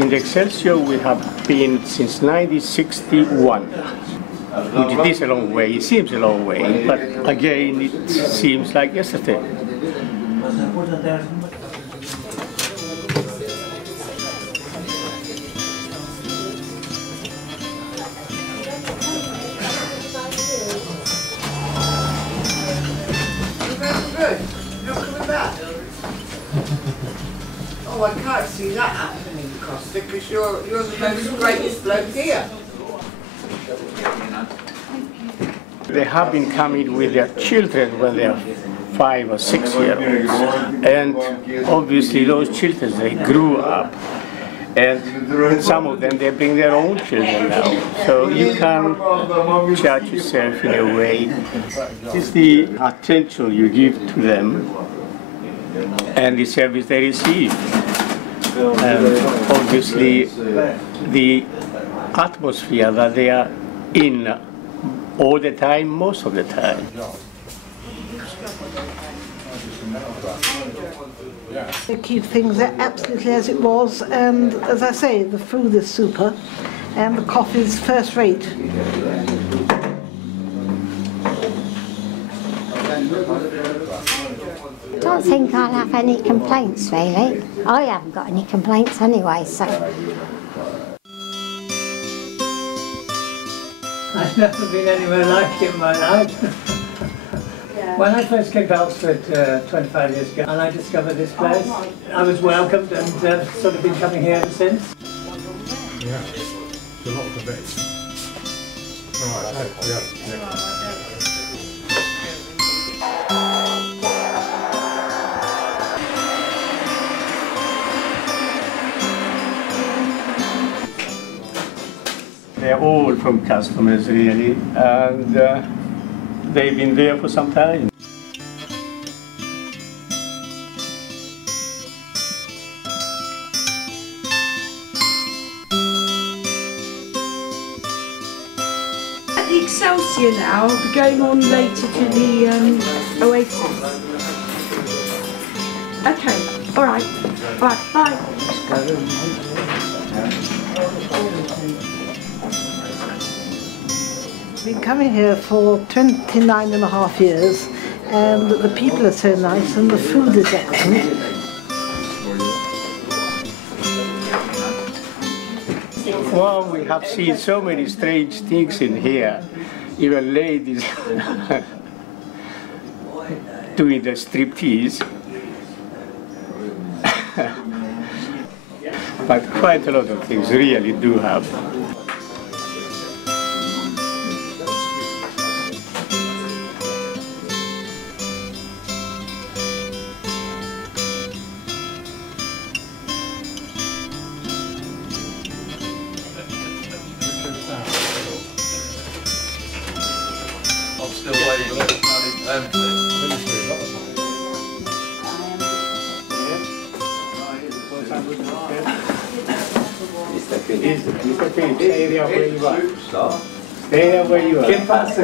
In the Excelsior we have been since 1961, which is a long way. It seems a long way, but again it seems like yesterday. Oh, I can't see that happening, Costa, because you're the most greatest bloke here. They have been coming with their children when they are 5 or 6 years old, and obviously those children, they grew up, and some of them, they bring their own children now. So you can judge yourself in a way. It's the attention you give to them and the service they receive. And obviously the atmosphere that they are in all the time, most of the time. They keep things absolutely as it was, and as I say, the food is super and the coffee is first rate. I don't think I'll have any complaints, really. I haven't got any complaints anyway, so. I've never been anywhere like it in my life. When I first came to Oxford 25 years ago and I discovered this place, I was welcomed and sort of been coming here ever since. Yeah, it's a lot of the bits. Right, yeah. They're all from customers really, and they've been there for some time. At the Excelsior now, we're going on later to the Oasis. Okay, alright, bye. I've been coming here for 29 and a half years, and the people are so nice and the food is excellent. Well, we have seen so many strange things in here. Even ladies doing the striptease. But quite a lot of things really do happen. I'm still waiting on the Stay there where you are. Stay there where you are. ¿Qué pasa?